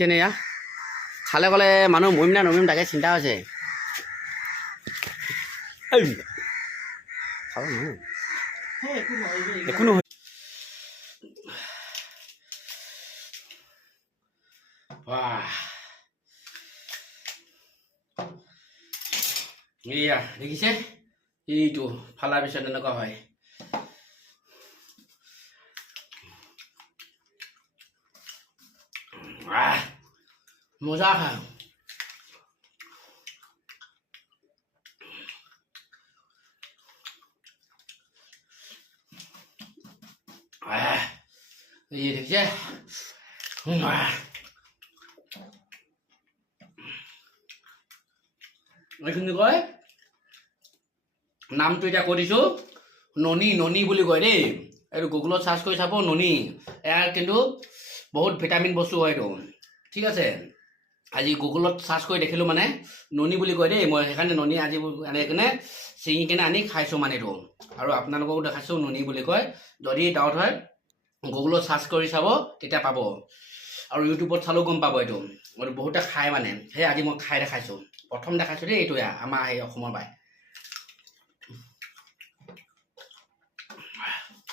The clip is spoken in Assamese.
দেখিছেনে এয়া খালে গ'লে মানুহ মৰিম না নমৰিম তাকে চিন্তা হৈছে একো নহয় এয়া দেখিছে এইটো ফালাৰ পিছত এনেকুৱা হয় মজা খায় এই দেখিছে এইখিনি কয় নামটো এতিয়া কৈ দিছোঁ ননী ননী বুলি কয় দেই এইটো গুগলত চাৰ্চ কৰি চাব ননী ইয়াৰ কিন্তু বহুত ভিটামিন বস্তু হয় এইটো ঠিক আছে আজি গুগলত চাৰ্চ কৰি দেখিলোঁ মানে ননী বুলি কয় দেই মই সেইকাৰণে ননী আজি আনি কিনে ছিঙি কিনে আনি খাইছোঁ মানে এইটো আৰু আপোনালোককো দেখাইছোঁ ননী বুলি কয় যদি ডাউট হয় গুগলত চাৰ্চ কৰি চাব তেতিয়া পাব আৰু ইউটিউবত চালেও গম পাব এইটো বহুতে খায় মানে সেই আজি মই খাই দেখাইছোঁ প্ৰথম দেখাইছোঁ দেই এইটো আমাৰ এই অসমৰ পৰাই